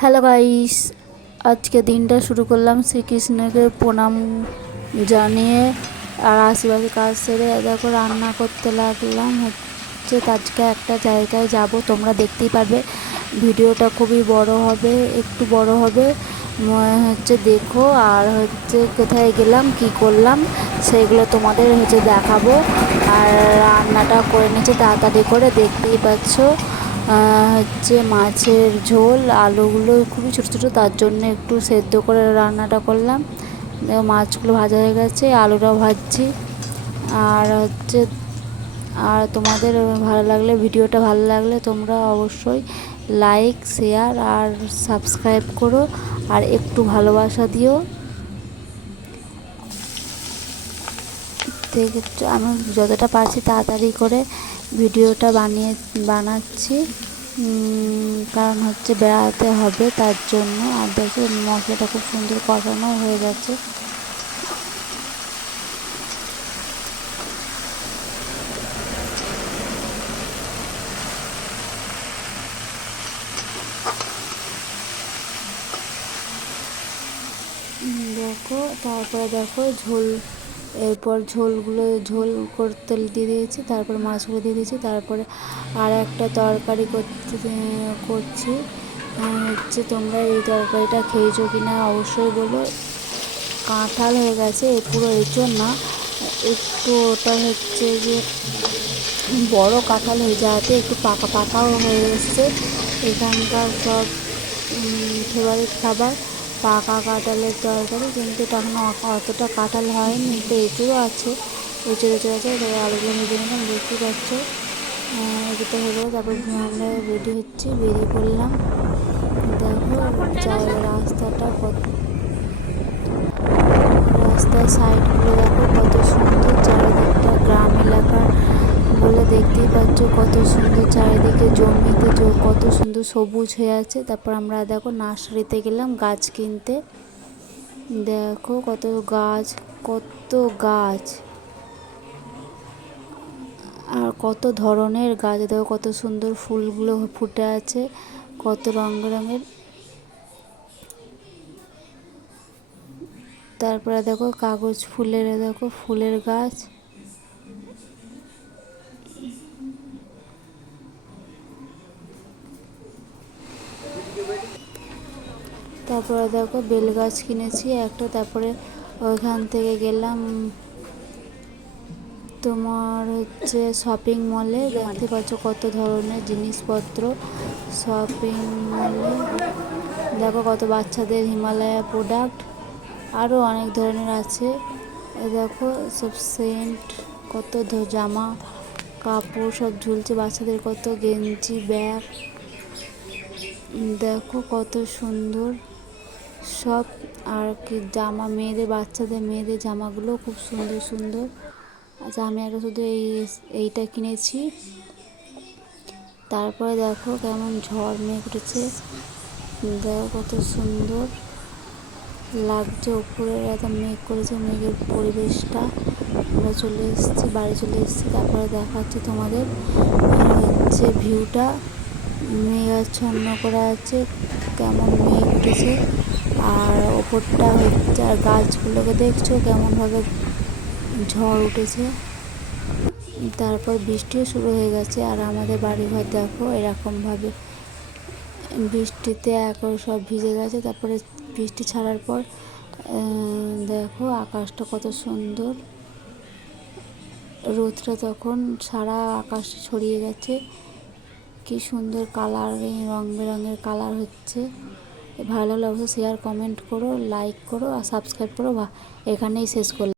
Hello guys, আজকে দিনটা শুরু করলাম শ্রীকৃষ্ণকে প্রণাম জানিয়ে আর আশীর্বাদের কাজ সেরে দেখো রান্না করতে লাগলাম। আজকে একটা জায়গায় যাব, তোমরা দেখতেই পারবে। ভিডিওটা খুবই বড় হবে, একটু বড় হবে, দেখো। আর কোথায় গেলাম কি করলাম সেইগুলো তোমাদের দেখাবো। আর রান্নাটা করে নিচ্ছে তাড়াতাড়ি করে, দেখতেই পাচ্ছ। মাছের ঝোল, আলুগুলো খুবই ছোটো ছোটো, তার জন্য একটু সেদ্ধ করে রান্নাটা করলাম। মাছগুলো ভাজা হয়ে গেছে, আলুটাও ভাজছি। আর তোমাদের ভালো লাগলে, ভিডিওটা ভালো লাগলে তোমরা অবশ্যই লাইক, শেয়ার আর সাবস্ক্রাইব করো, আর একটু ভালোবাসা দিও। আমি যতটা পারছি তাড়াতাড়ি করে ভিডিওটা বানাচ্ছি, কারণ বেড়াতে হবে তার জন্য। আর দেখো মশলাটা খুব সুন্দর কষানো হয়ে গেছে। দেখো, তারপরে দেখো এরপর ঝোল করতে দিয়ে দিয়েছি, তারপর মাছগুলো দিয়ে দিয়েছি। তারপরে আর একটা তরকারি করছি। তোমরা এই তরকারিটা খেয়েছো কিনা অবশ্যই বলো। কাঁঠাল হয়ে গেছে, পুরো এঁচোড় না, একটু ওটা যে বড় কাঁঠাল হয়ে যাতে একটু পাকা পাকাও হয়ে এসছে। এখানকার সব ফেভারিট খাবার পাকা কাঁঠালের তরকারি, কিন্তু এটা এখনো অতটা কাঁঠাল হয়নি, একটু এঁচোড়ও আছে, এঁচোড় আছে। তারপরে আলুগুলো ভেজে নিলাম, দেখতেই পাচ্ছ। এগুলো হয়ে গেলে তারপর আমরা রেডি হচ্ছি, বেরিয়ে পড়লাম। দেখো রাস্তার সাইডগুলো দেখো কত সুন্দর, চারিদিকটা গ্রাম এলাকা বলে দেখতেই পাচ্ছ কত সুন্দর। চারিদিকে জমিতে কত সুন্দর সবুজ হয়ে আছে। তারপর আমরা দেখো নার্সারিতে গেলাম গাছ কিনতে। দেখো কত গাছ আর কত ধরনের গাছ। দেখো কত সুন্দর ফুলগুলো ফুটে আছে, কত রঙ রঙের। তারপরে দেখো কাগজ ফুলের গাছ। তারপরে দেখো বেল গাছ কিনেছি একটা। তারপরে ওইখান থেকে গেলাম তোমার শপিং মলে। দেখতে পাচ্ছ কত ধরনের জিনিসপত্র শপিং মলে। দেখো কত বাচ্চাদের হিমালয়া প্রোডাক্ট, আরও অনেক ধরনের আছে। দেখো সব সেন্ট, কত জামা কাপড় সব ঝুলছে, বাচ্চাদের কত গেঞ্জি, ব্যাগ। দেখো কত সুন্দর সব। আর কি জামা, মেয়েদের জামাগুলো খুব সুন্দর সুন্দর। আচ্ছা, আমি একটা শুধু এইটা কিনেছি। তারপরে দেখো কেমন ঝড় মেঘ উঠেছে, দেখো কত সুন্দর লাগছে। উপরে এত মেঘ করেছে, মেঘের পরিবেশটা। আমরা বাড়ি চলে এসেছি। তারপরে দেখাচ্ছি তোমাদের ভিউটা। মেঘাচ্ছন্ন করা আছে, কেমন মেঘ উঠেছে, আর ওপরটা আর গাছগুলোকে দেখছো কেমনভাবে ঝড় উঠেছে। তারপর বৃষ্টিও শুরু হয়ে গেছে। আর আমাদের বাড়িঘর দেখো এরকমভাবে বৃষ্টিতে সব ভিজে গেছে। তারপরে বৃষ্টি ছাড়ার পর দেখো আকাশটা কত সুন্দর, রোদটা তখন সারা আকাশে ছড়িয়ে গেছে। কি সুন্দর কালার, রং বেরঙের কালার হচ্ছে। ভালো লাগলে অবশ্যই শেয়ার, কমেন্ট করো, লাইক করো আর সাবস্ক্রাইব করো। এখানেই শেষ করলাম।